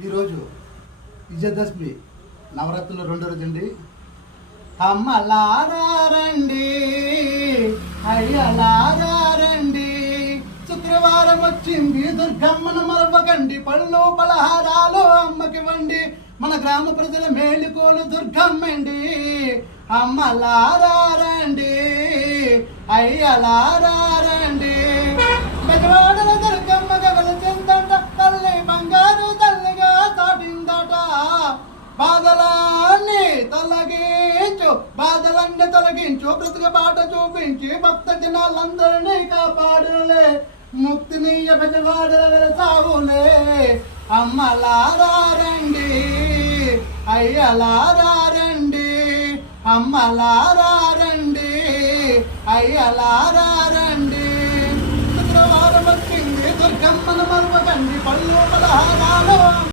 ఈరోజు విజయదశమి నవరాత్రులు రెండో రోజు అండి. అమ్మలారండి, అయ్యలారండి, శుక్రవారం వచ్చింది, దుర్గమ్మను మరవకండి, పళ్ళు పలహారాలు అమ్మకివ్వండి, మన గ్రామ ప్రజల మేలుకోలు దుర్గమ్మండి. అమ్మలారండి, అయ్యలారండి, బెజవాడల దుర్గమ్మగా వెలసిందట, తల్లి బంగారు తల్లిగా సాటిందట. బాధలన్నీ తొలగించు, కృతిక బాట చూపించి భక్త జనాలందరినీ కాపాడులే, ముక్తినీయ బెజవాడల వెలసావులే. అమ్మలారండి, అయ్యలారండి, అమ్మలారండి, అయ్యలారండి, శుక్రవారం వచ్చింది, దుర్గమ్మను మరవకండి, పళ్ళు పలహారాలు